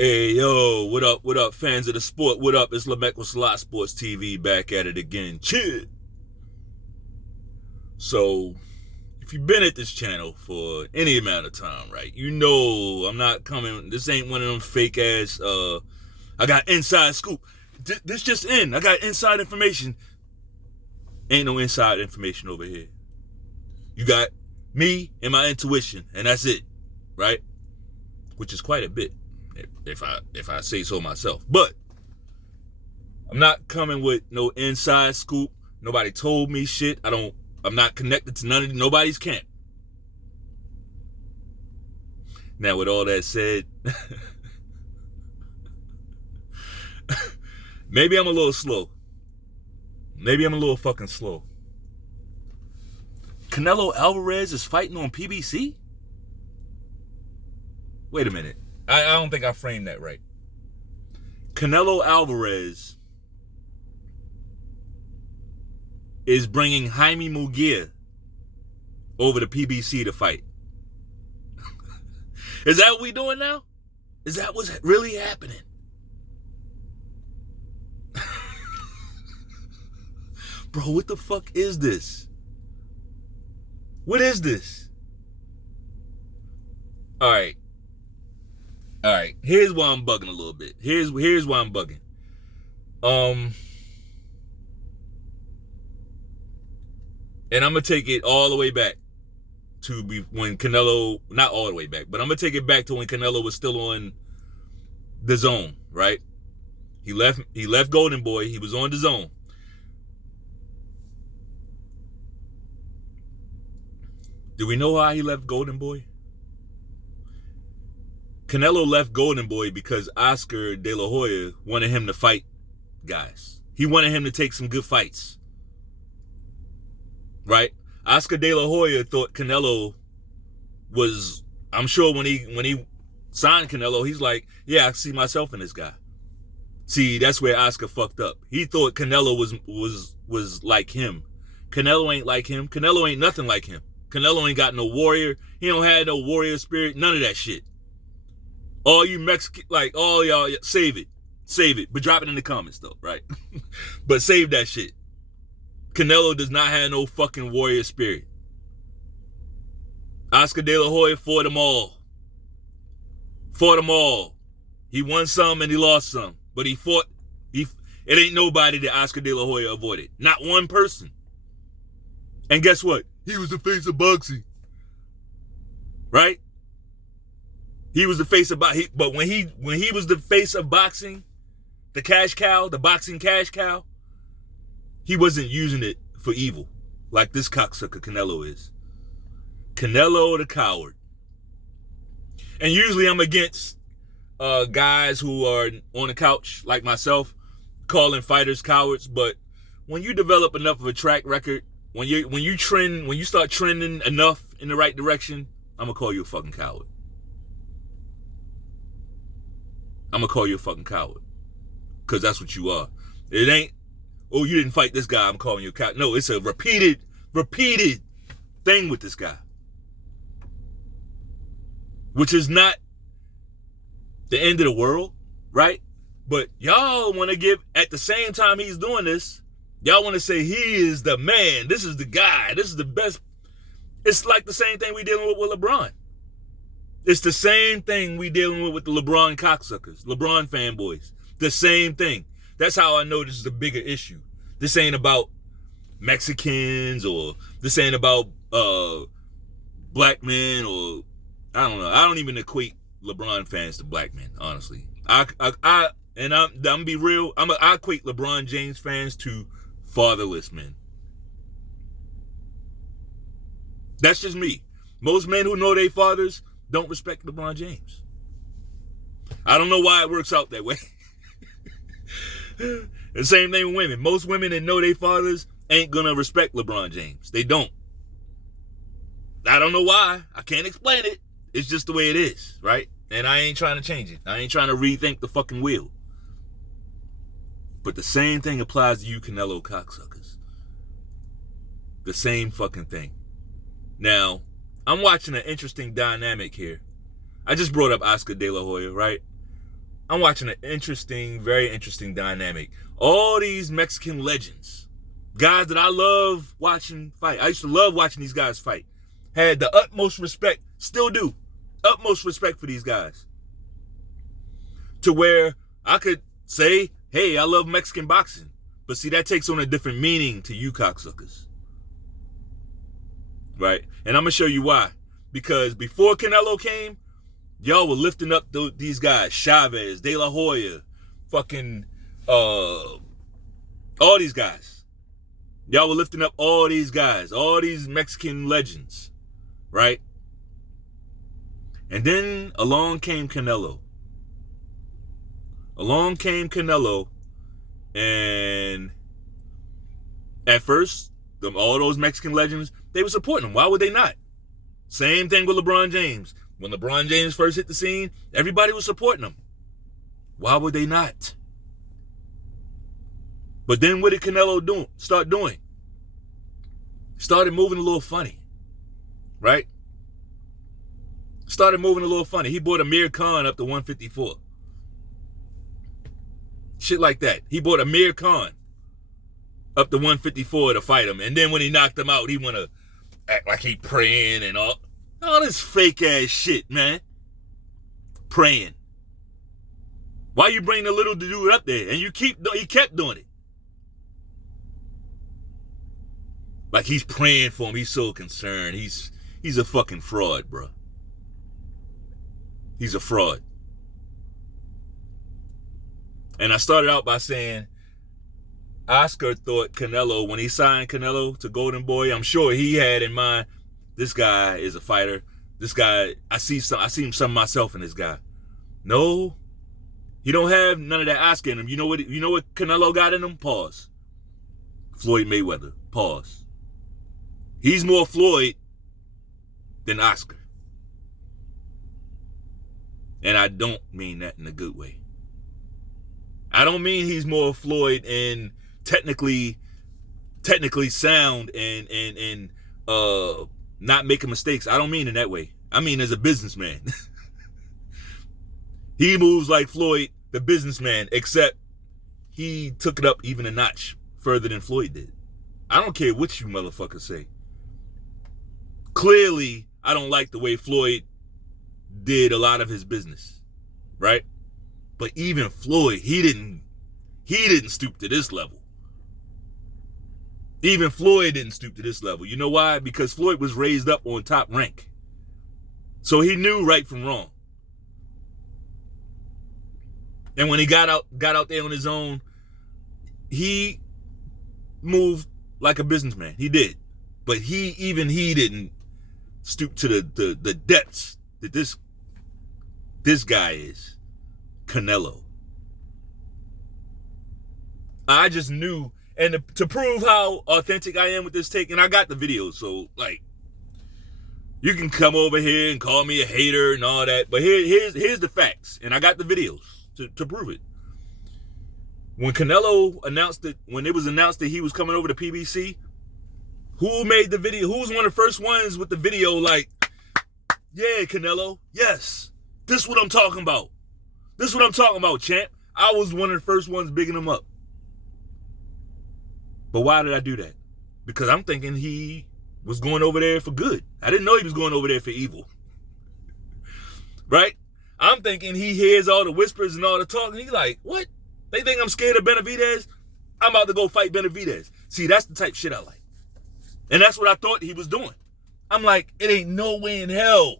Hey, yo, what up, fans of the sport? What up? It's Lamech with Selah Sports TV back at it again. Chill. So, if you've been at this channel for any amount of time, right, you know I'm not coming. This ain't one of them fake ass, I got inside scoop. This just in. I got inside information. Ain't no inside information over here. You got me and my intuition, and that's it, right? Which is quite a bit, if I say so myself. But I'm not coming with no inside scoop. Nobody told me shit. I'm not connected to nobody's camp. Now, with all that said, maybe I'm a little slow. Maybe I'm a little fucking slow. Canelo Alvarez is fighting on PBC? Wait a minute. I don't think I framed that right. Canelo Alvarez is bringing Jaime Munguia over to PBC to fight. Is that what we doing now? Is that what's really happening? Bro, what the fuck is this? What is this? All right. Here's why I'm bugging a little bit. Here's why I'm bugging. And I'm gonna take it all the way back to when Canelo, not all the way back, but I'm gonna take it back to when Canelo was still on the Zone, right? He left Golden Boy. He was on the Zone. Do we know why he left Golden Boy? Canelo left Golden Boy because Oscar De La Hoya wanted him to fight guys. He wanted him to take some good fights. Right? Oscar De La Hoya thought Canelo was, I'm sure when he signed Canelo, he's like, yeah, I see myself in this guy. See, that's where Oscar fucked up. He thought Canelo was like him. Canelo ain't like him. Canelo ain't nothing like him. Canelo ain't got no warrior. He don't have no warrior spirit. None of that shit. All you Mexican, like all y'all, save it. But drop it in the comments though, right? But save that shit. Canelo does not have no fucking warrior spirit. Oscar De La Hoya fought them all. He won some and he lost some. But it ain't nobody that Oscar De La Hoya avoided. Not one person. And guess what? He was the face of boxing. Right? He was the face of boxing. But when he was the face of boxing, the cash cow, the boxing cash cow, he wasn't using it for evil like this cocksucker Canelo is. Canelo the coward. And usually I'm against guys who are on the couch like myself calling fighters cowards, but when you develop enough of a track record, when you start trending enough in the right direction, I'm gonna call you a fucking coward. I'm gonna call you a fucking coward. Cause that's what you are. It ain't, oh, you didn't fight this guy, I'm calling you a coward. No, it's a repeated thing with this guy. Which is not the end of the world, right? But y'all want to give, at the same time he's doing this, y'all want to say he is the man. This is the guy. This is the best. It's like the same thing we dealing with LeBron. It's the same thing we dealing with the LeBron cocksuckers, LeBron fanboys. The same thing. That's how I know this is a bigger issue. This ain't about Mexicans or this ain't about black men or I don't know. I don't even equate LeBron fans to black men, honestly. I'm gonna be real. I equate LeBron James fans to fatherless men. That's just me. Most men who know their fathers don't respect LeBron James. I don't know why it works out that way. The same thing with women. Most women that know their fathers ain't gonna respect LeBron James. They don't. I don't know why. I can't explain it. It's just the way it is, right? And I ain't trying to change it. I ain't trying to rethink the fucking wheel. But the same thing applies to you Canelo cocksuckers. The same fucking thing. Now, I'm watching an interesting dynamic here. I just brought up Oscar De La Hoya, right? I'm watching an interesting, very interesting dynamic. All these Mexican legends, guys that I love watching fight. I used to love watching these guys fight. Had the utmost respect, still do, utmost respect for these guys. To where I could say, hey, I love Mexican boxing. But see, that takes on a different meaning to you cocksuckers. Right? And I'm going to show you why. Because before Canelo came, y'all were lifting up these guys. Chavez, De La Hoya, fucking, all these guys. Y'all were lifting up all these guys. All these Mexican legends. Right? And then along came Canelo. Along came Canelo. And at first, all those Mexican legends, they were supporting him. Why would they not? Same thing with LeBron James. When LeBron James first hit the scene, everybody was supporting him. Why would they not? But then what did Canelo start doing? Started moving a little funny. Right? Started moving a little funny. He brought Amir Khan up to 154. Shit like that. He brought Amir Khan up to 154 to fight him. And then when he knocked him out, he want to act like he praying and all this fake ass shit, man. Praying. Why you bring the little dude up there? And he kept doing it. Like he's praying for him. He's so concerned. He's a fucking fraud, bro. He's a fraud. And I started out by saying Oscar thought Canelo, when he signed Canelo to Golden Boy, I'm sure he had in mind, this guy is a fighter. This guy, I see some of myself in this guy. No, he don't have none of that Oscar in him. You know what Canelo got in him? Pause. Floyd Mayweather. Pause. He's more Floyd than Oscar. And I don't mean that in a good way. I don't mean he's more Floyd and technically sound and not making mistakes. I don't mean in that way. I mean as a businessman. He moves like Floyd, the businessman, except he took it up even a notch further than Floyd did. I don't care what you motherfuckers say. Clearly, I don't like the way Floyd did a lot of his business, right? But even Floyd, he didn't stoop to this level. Even Floyd didn't stoop to this level. You know why? Because Floyd was raised up on top rank. So he knew right from wrong. And when he got out there on his own, he moved like a businessman. He did. But he didn't stoop to the depths that this guy is. Canelo. I just knew, and to prove how authentic I am with this take, and I got the videos, so like, you can come over here and call me a hater and all that, but here's the facts, and I got the videos to prove it. When Canelo announced it, when it was announced that he was coming over to PBC, who made the video? Who was one of the first ones with the video like, yeah, Canelo, yes, this is what I'm talking about. This is what I'm talking about, champ. I was one of the first ones bigging him up. But why did I do that? Because I'm thinking he was going over there for good. I didn't know he was going over there for evil. Right? I'm thinking he hears all the whispers and all the talk, and he's like, what? They think I'm scared of Benavidez? I'm about to go fight Benavidez. See, that's the type of shit I like. And that's what I thought he was doing. I'm like, it ain't no way in hell.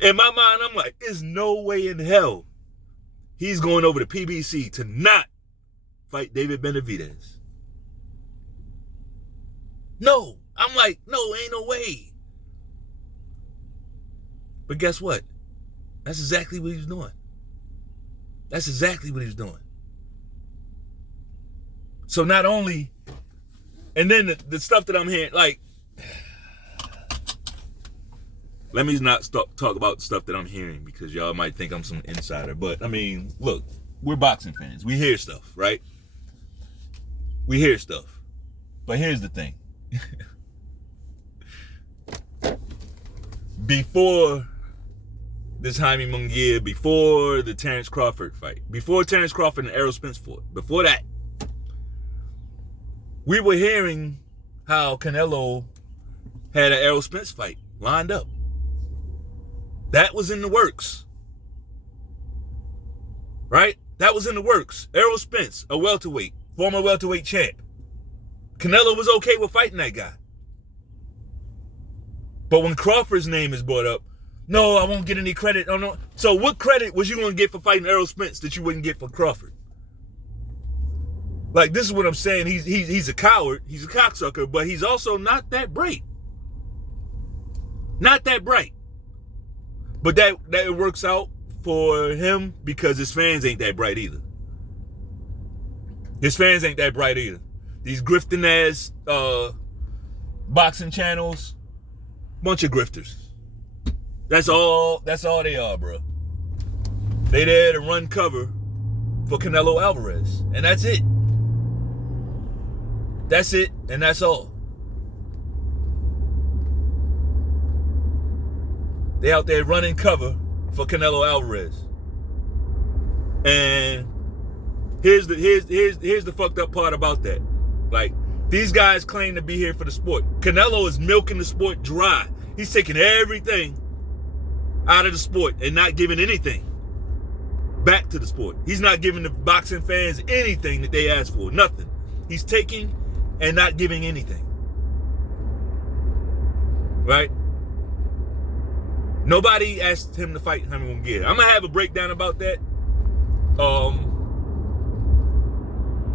In my mind, I'm like, there's no way in hell he's going over to PBC to not fight David Benavidez. No. I'm like, no, ain't no way. But guess what? That's exactly what he was doing. That's exactly what he was doing. So not only, and then the stuff that I'm hearing, like, let me not talk about the stuff that I'm hearing because y'all might think I'm some insider. But, I mean, look, we're boxing fans. We hear stuff, right? We hear stuff. But here's the thing. Before this Jaime Munguia before the Terrence Crawford fight. Before Terrence Crawford and Errol Spence fought. Before that, we were hearing how Canelo had an Errol Spence fight lined up. That was in the works. Right? That was in the works. Errol Spence, a welterweight, former welterweight champ. Canelo was okay with fighting that guy. But when Crawford's name is brought up, no, I won't get any credit. Oh, no. So what credit was you going to get for fighting Errol Spence that you wouldn't get for Crawford? Like, this is what I'm saying. He's a coward. He's a cocksucker, but he's also not that bright. Not that bright. But that works out for him because his fans ain't that bright either. His fans ain't that bright either. These grifting ass boxing channels, bunch of grifters. That's all they are, bro. They there to run cover for Canelo Alvarez. And that's it. That's it, and that's all. They out there running cover for Canelo Alvarez. And here's the fucked up part about that. Like, these guys claim to be here for the sport. Canelo is milking the sport dry. He's taking everything out of the sport and not giving anything back to the sport. He's not giving the boxing fans anything that they asked for. Nothing. He's taking and not giving anything. Right? Nobody asked him to fight Jaime Munguia. I'm gonna have a breakdown about that.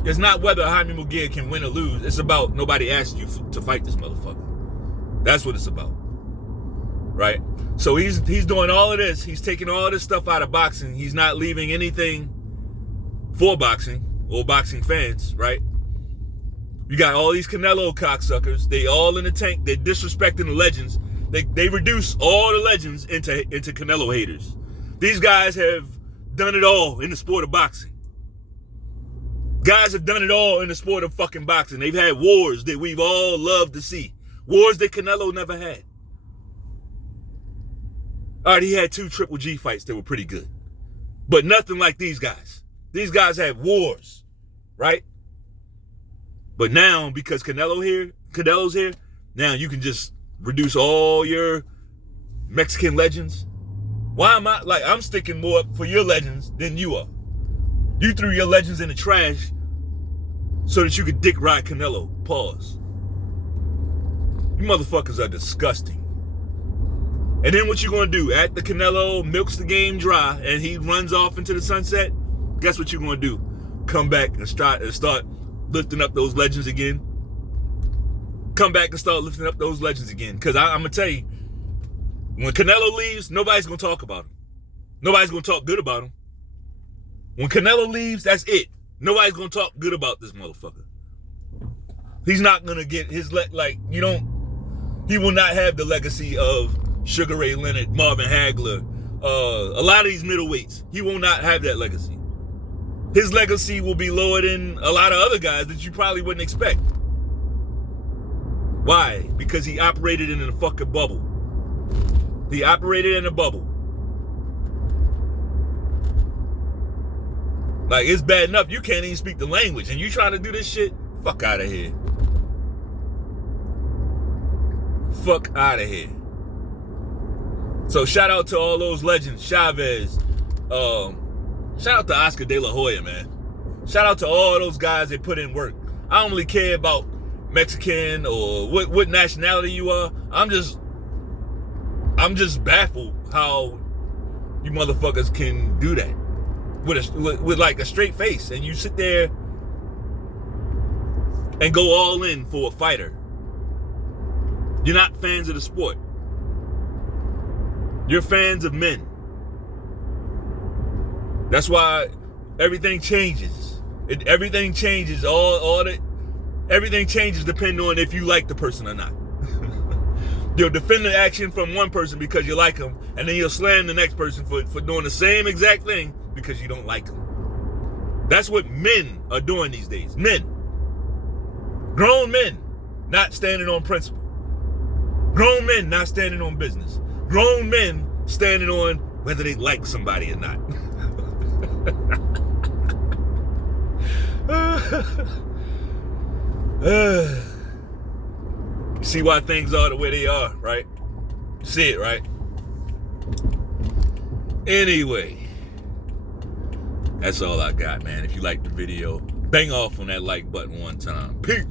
It's not whether Jaime Munguia can win or lose. It's about nobody asked you to fight this motherfucker. That's what it's about. Right? So he's doing all of this. He's taking all this stuff out of boxing. He's not leaving anything for boxing or boxing fans, right? You got all these Canelo cocksuckers. They all in the tank. They're disrespecting the legends. They reduce all the legends into Canelo haters. These guys have done it all in the sport of boxing. Guys have done it all in the sport of fucking boxing. They've had wars that we've all loved to see. Wars that Canelo never had. All right, he had 2 Triple G fights that were pretty good. But nothing like these guys. These guys had wars, right? But now, because Canelo's here, now you can just reduce all your Mexican legends. Why am I, like, I'm sticking more up for your legends than you are. You threw your legends in the trash so that you could dick ride Canelo. Pause. You motherfuckers are disgusting. And then what you gonna do? After Canelo milks the game dry and he runs off into the sunset, guess what you're gonna do? Come back and start lifting up those legends again. Come back and start lifting up those legends again. Because I'm gonna tell you, when Canelo leaves, nobody's gonna talk about him. Nobody's gonna talk good about him. When Canelo leaves, that's it. Nobody's gonna talk good about this motherfucker. He's not gonna get his he will not have the legacy of Sugar Ray Leonard, Marvin Hagler, a lot of these middleweights. He will not have that legacy. His legacy will be lower than a lot of other guys that you probably wouldn't expect. Why? Because he operated in a fucking bubble. He operated in a bubble. Like, it's bad enough you can't even speak the language and you trying to do this shit? Fuck out of here. Fuck out of here. So shout out to all those legends. Chavez. Shout out to Oscar De La Hoya, man. Shout out to all those guys that put in work. I don't really care about Mexican or what nationality you are. I'm just baffled how you motherfuckers can do that with like a straight face, and you sit there and go all in for a fighter. You're not fans of the sport. You're fans of men. That's why everything changes. Everything changes. Everything changes depending on if you like the person or not. You'll defend the action from one person because you like them, and then you'll slam the next person for doing the same exact thing because you don't like them. That's what men are doing these days. Men. Grown men not standing on principle. Grown men not standing on business. Grown men standing on whether they like somebody or not. You see why things are the way they are, right? You see it, right? Anyway, that's all I got, man. If you liked the video, bang off on that like button one time. Peace.